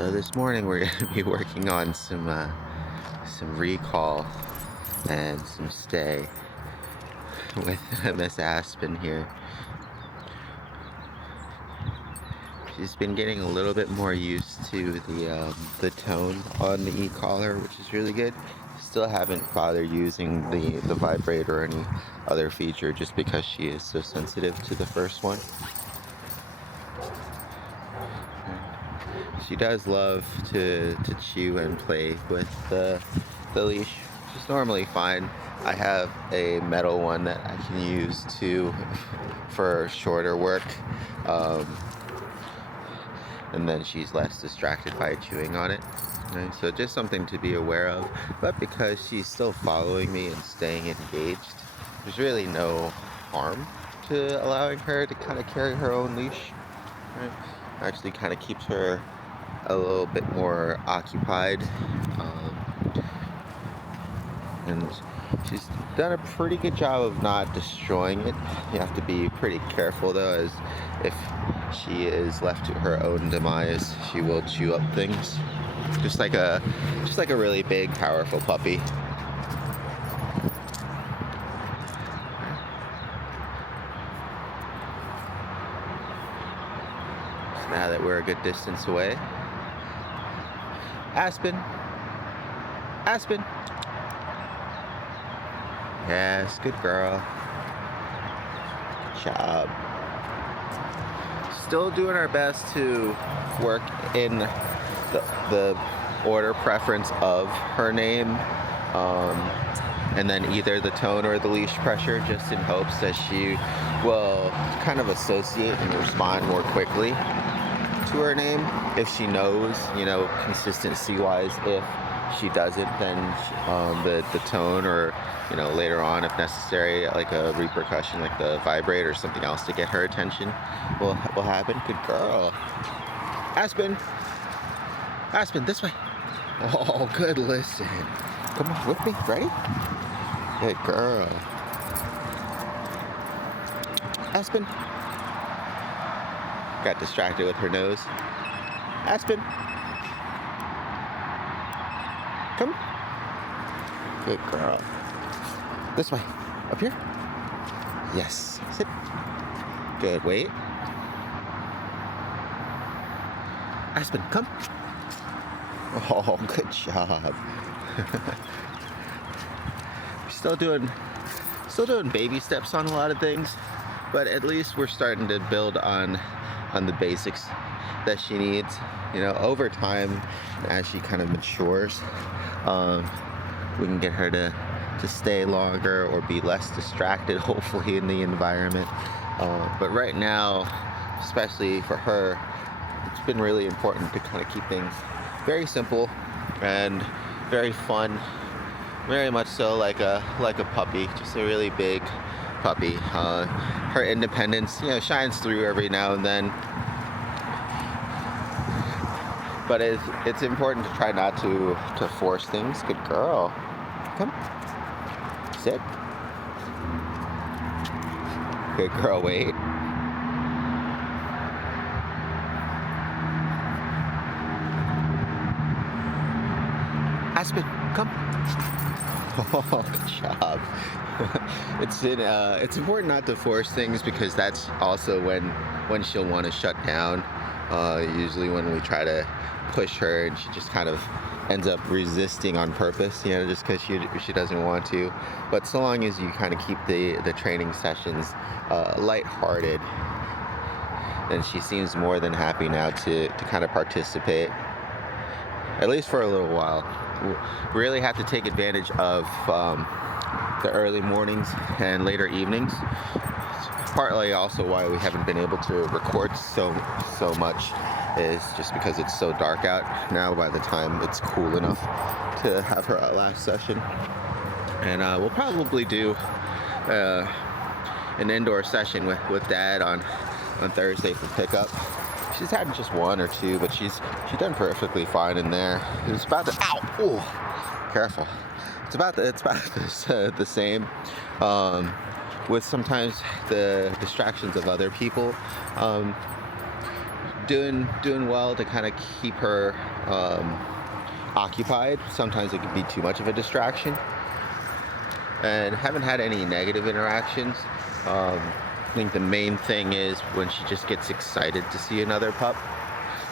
So this morning we're going to be working on some recall and some stay with Miss Aspen here. She's been getting a little bit more used to the tone on the e-collar, which is really good. Still haven't bothered using the vibrator or any other feature just because she is so sensitive to the first one. She does love to chew and play with the leash, which is normally fine. I have a metal one that I can use for shorter work, and then she's less distracted by chewing on it. Right? So just something to be aware of. But because she's still following me and staying engaged, there's really no harm to allowing her to kind of carry her own leash. Right? Actually kind of keeps her a little bit more occupied, and she's done a pretty good job of not destroying it. You have to be pretty careful though, as if she is left to her own demise, she will chew up things, just like a really big, powerful puppy. So now that we're a good distance away, Aspen. Yes, good girl. Good job. Still doing our best to work in the order preference of her name, and then either the tone or the leash pressure, just in hopes that she will kind of associate and respond more quickly to her name if she knows, consistency wise. If she doesn't, then the tone, or later on if necessary, like a repercussion like the vibrator or something else to get her attention will happen. Good girl. Aspen, this way. Oh, good. Listen, come on with me. Ready? Good girl. Aspen got distracted with her nose. Aspen, come. Good girl. This way. Up here. Yes. Sit. Good. Wait. Aspen, come. Oh, good job. Still doing baby steps on a lot of things, but at least we're starting to build on the basics that she needs. Over time, as she kind of matures, we can get her to stay longer or be less distracted, hopefully, in the environment. But right now, especially for her, it's been really important to kind of keep things very simple and very fun, very much so like a puppy, just a really big puppy. Her independence, shines through every now and then, but it's important to try not to force things. Good girl. Come. Sit. Good girl. Wait. Aspen, come. Oh, good job. It's important not to force things, because that's also when she'll want to shut down. Usually when we try to push her and she just kind of ends up resisting on purpose, just because she doesn't want to. But so long as you kind of keep the training sessions lighthearted, then she seems more than happy now to kind of participate, at least for a little while. We really have to take advantage of the early mornings and later evenings. It's partly also why we haven't been able to record so much, is just because it's so dark out now by the time it's cool enough to have her last session. And we'll probably do an indoor session with Dad on Thursday for pickup. She's had just one or two, but she's done perfectly fine in there. It's about to, ow, ooh, careful. It's about the same, with sometimes the distractions of other people. doing well to kind of keep her occupied. Sometimes it can be too much of a distraction, and haven't had any negative interactions. I think the main thing is when she just gets excited to see another pup,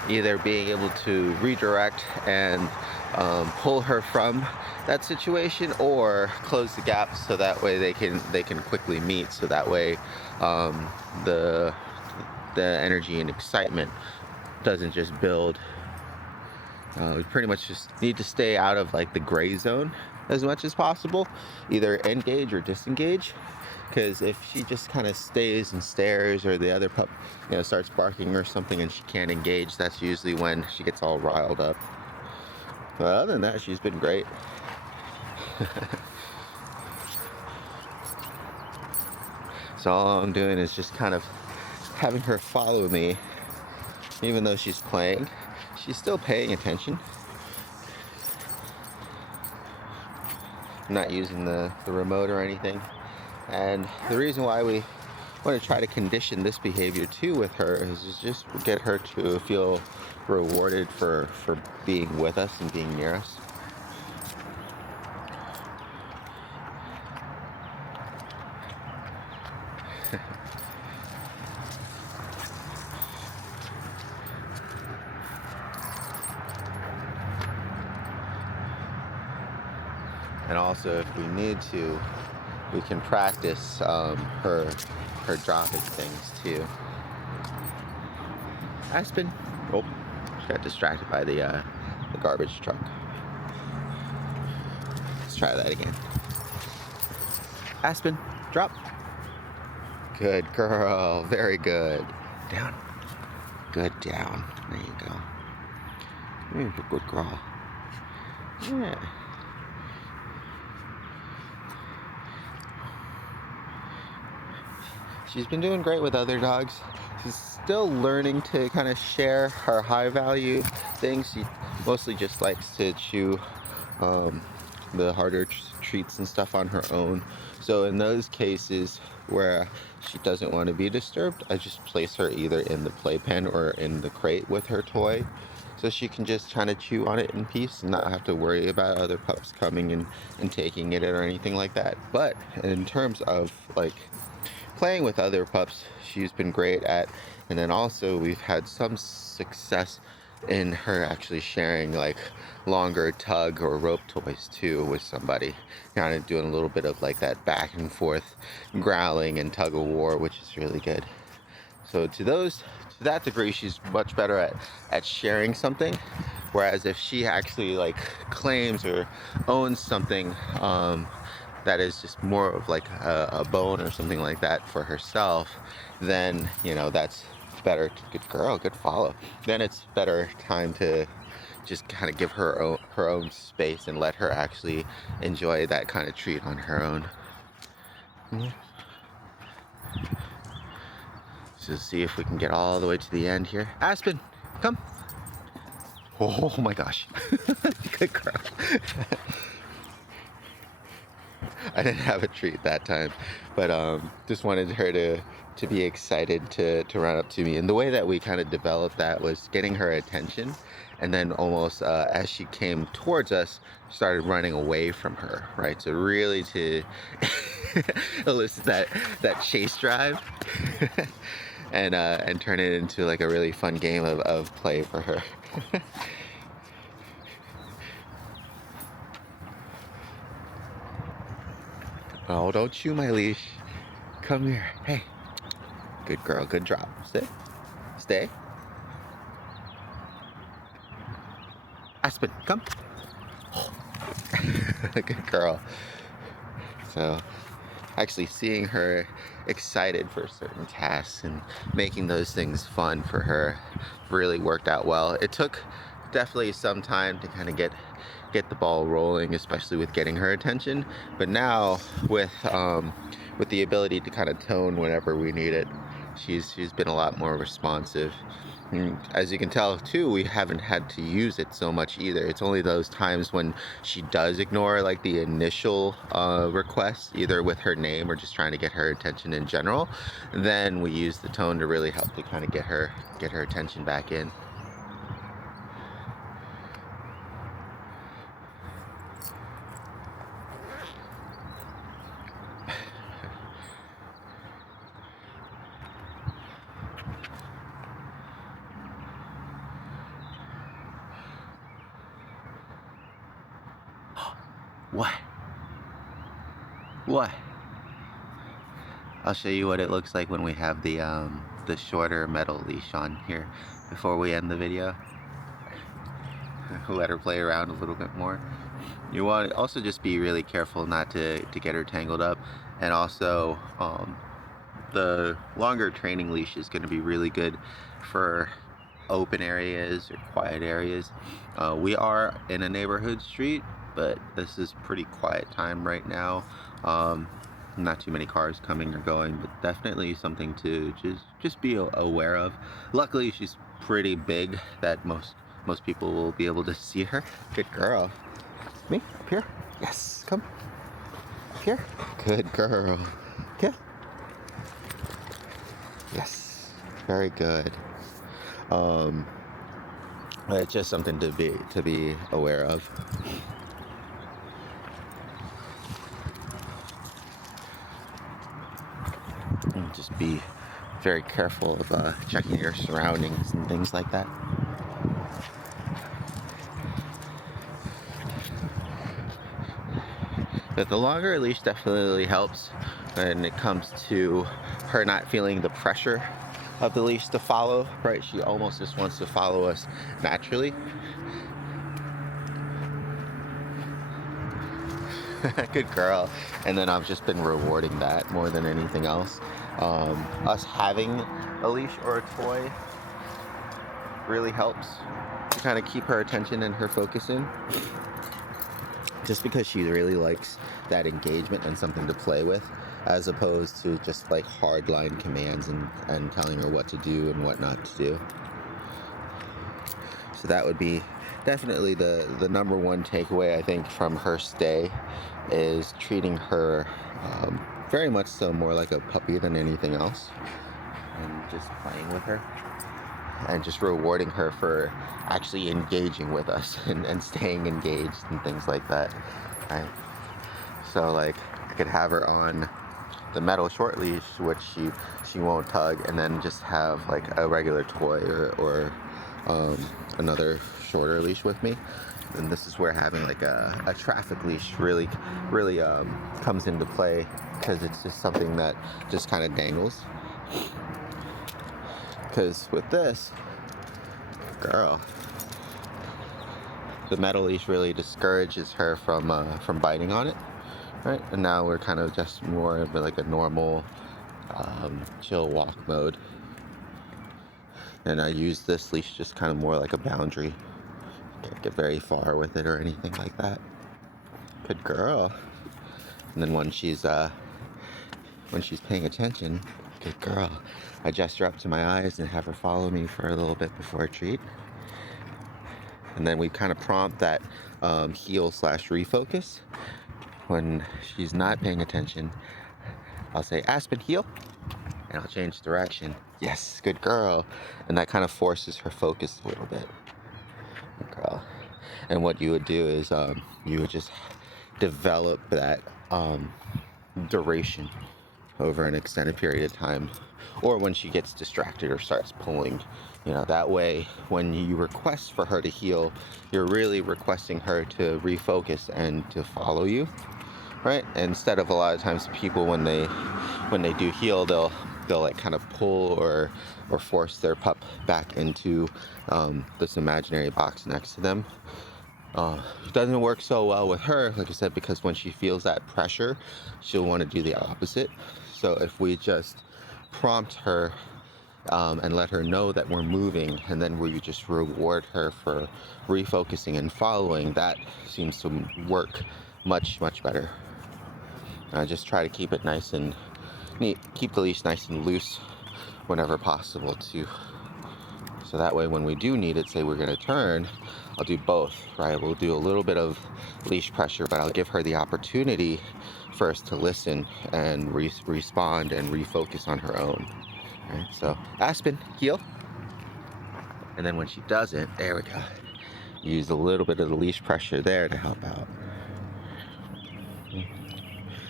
either being able to redirect and pull her from that situation, or close the gap so that way they can quickly meet. So that way the energy and excitement doesn't just build. We pretty much just need to stay out of like the gray zone as much as possible, either engage or disengage. Because if she just kind of stays and stares, or the other pup, starts barking or something and she can't engage, that's usually when she gets all riled up. But other than that, she's been great. So all I'm doing is just kind of having her follow me. Even though she's playing, she's still paying attention. I'm not using the remote or anything. And the reason why we want to try to condition this behavior too with her is just get her to feel rewarded for being with us and being near us. And also, if we need to, we can practice her dropping things too. Aspen. Oh, she got distracted by the garbage truck. Let's try that again. Aspen, drop. Good girl. Very good. Down. Good, down. There you go. You're a good girl. Yeah. She's been doing great with other dogs. She's still learning to kind of share her high value things. She mostly just likes to chew the harder treats and stuff on her own. So in those cases where she doesn't want to be disturbed, I just place her either in the playpen or in the crate with her toy, so she can just kind of chew on it in peace and not have to worry about other pups coming and taking it or anything like that. But in terms of like playing with other pups, she's been great at. And then also we've had some success in her actually sharing like longer tug or rope toys too with somebody, kind of doing a little bit of like that back and forth growling and tug of war, which is really good. So to that degree, she's much better at sharing something. Whereas if she actually like claims or owns something that is just more of like a bone or something like that for herself, then that's better. Good girl, good follow. Then it's better time to just kind of give her own space and let her actually enjoy that kind of treat on her own. So see if we can get all the way to the end here. Aspen, come. Oh my gosh. Good girl. I didn't have a treat that time, but just wanted her to be excited to run up to me. And the way that we kind of developed that was getting her attention, and then almost as she came towards us, started running away from her, right? So really to elicit that chase drive and turn it into like a really fun game of play for her. Oh, don't chew my leash. Come here. Hey. Good girl. Good drop. Stay. Stay. Aspen, come. Good girl. So, actually seeing her excited for certain tasks and making those things fun for her really worked out well. It took definitely some time to kind of get the ball rolling, especially with getting her attention. But now with the ability to kind of tone whenever we need it, she's been a lot more responsive. As you can tell too, we haven't had to use it so much either. It's only those times when she does ignore like the initial request, either with her name or just trying to get her attention in general. Then we use the tone to really help to kind of get her attention back in. What? What? I'll show you what it looks like when we have the shorter metal leash on here before we end the video. Let her play around a little bit more. You want to also just be really careful not to get her tangled up, and also the longer training leash is going to be really good for open areas or quiet areas. We are in a neighborhood street, but this is pretty quiet time right now. Not too many cars coming or going, but definitely something to just be aware of. Luckily, she's pretty big that most people will be able to see her. Good girl. Me? Up here? Yes. Come. Up here? Good girl. Yeah. Yes. Very good. It's just something to be aware of. And just be very careful of checking your surroundings and things like that. But the longer leash definitely helps when it comes to her not feeling the pressure of the leash to follow, right? She almost just wants to follow us naturally. Good girl. And then I've just been rewarding that more than anything else. Us having a leash or a toy really helps to kind of keep her attention and her focus in. Just because she really likes that engagement and something to play with, as opposed to just like hardline commands and telling her what to do and what not to do. So that would be definitely the number one takeaway, I think, from her stay, is treating her very much so more like a puppy than anything else, and just playing with her and just rewarding her for actually engaging with us and staying engaged and things like that. Right? So like I could have her on the metal short leash, which she won't tug, and then just have like a regular toy or another shorter leash with me. And this is where having like a traffic leash really comes into play, because it's just something that just kind of dangles. Because with this girl, the metal leash really discourages her from biting on it, right? And now we're kind of just more of like a normal chill walk mode. And I use this leash just kind of more like a boundary. Can't get very far with it or anything like that. Good girl. And then when she's paying attention, good girl, I gesture up to my eyes and have her follow me for a little bit before a treat. And then we kind of prompt that heel/refocus. When she's not paying attention, I'll say, Aspen, heel, and I'll change direction. Yes, good girl. And that kind of forces her focus a little bit. Good girl. And what you would do is you would just develop that duration over an extended period of time, or when she gets distracted or starts pulling, that way when you request for her to heel, you're really requesting her to refocus and to follow you, right? Instead of a lot of times people when they do heel, they'll like kind of pull or force their pup back into this imaginary box next to them. It doesn't work so well with her, like I said, because when she feels that pressure, she'll want to do the opposite. So if we just prompt her and let her know that we're moving, and then we just reward her for refocusing and following, that seems to work much better. Just try to keep it nice and neat, keep the leash nice and loose whenever possible too. So that way when we do need it, say we're gonna turn, I'll do both, right? We'll do a little bit of leash pressure, but I'll give her the opportunity first to listen and respond and refocus on her own, right? So Aspen, heel. And then when she doesn't, there we go. Use a little bit of the leash pressure there to help out.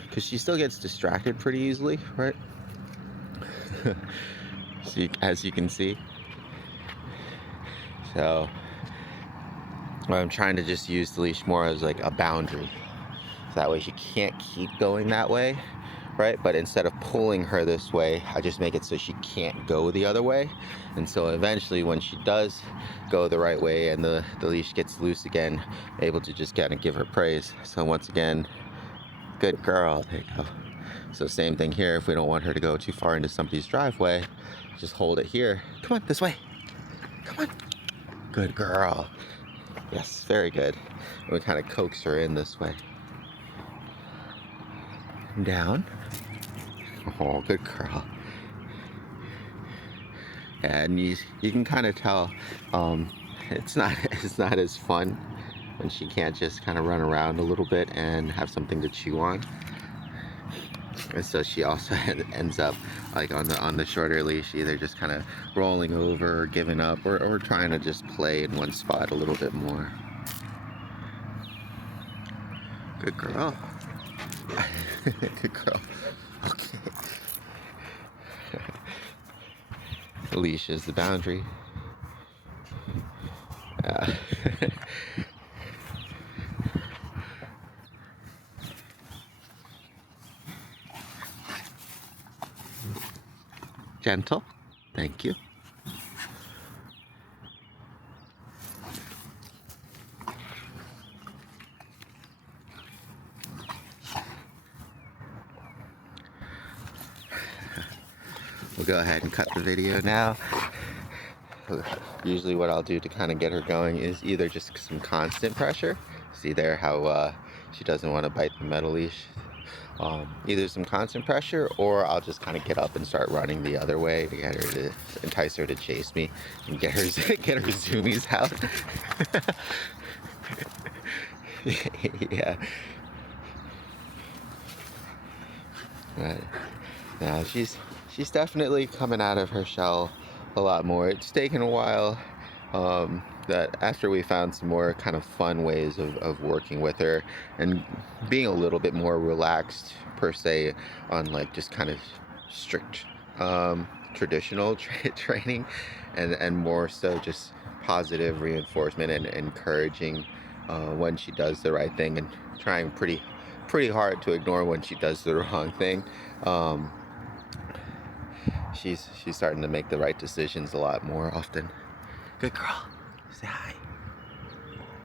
Because she still gets distracted pretty easily, right? So as you can see. So I'm trying to just use the leash more as like a boundary. So that way she can't keep going that way, right? But instead of pulling her this way, I just make it so she can't go the other way. And so eventually when she does go the right way and the leash gets loose again, I'm able to just kind of give her praise. So once again, good girl, there you go. So same thing here, if we don't want her to go too far into somebody's driveway, just hold it here. Come on, this way. Come on. Good girl. Yes, very good. And we kind of coax her in this way. Down. Oh, good girl. And you can kind of tell it's not as fun when she can't just kind of run around a little bit and have something to chew on. And so she also ends up like on the shorter leash, either just kind of rolling over or giving up or trying to just play in one spot a little bit more. Good girl. Good girl. Okay. The leash is the boundary. Gentle. Thank you. We'll go ahead and cut the video now. Usually what I'll do to kind of get her going is either just some constant pressure. See there how she doesn't want to bite the metal leash. Either some constant pressure, or I'll just kind of get up and start running the other way to get her to entice her to chase me and get her zoomies out. Yeah. But now she's definitely coming out of her shell a lot more. It's taken a while. That after we found some more kind of fun ways of working with her and being a little bit more relaxed per se on like just kind of strict traditional training and more so just positive reinforcement and encouraging when she does the right thing and trying pretty hard to ignore when she does the wrong thing. She's starting to make the right decisions a lot more often. Good girl. Say hi.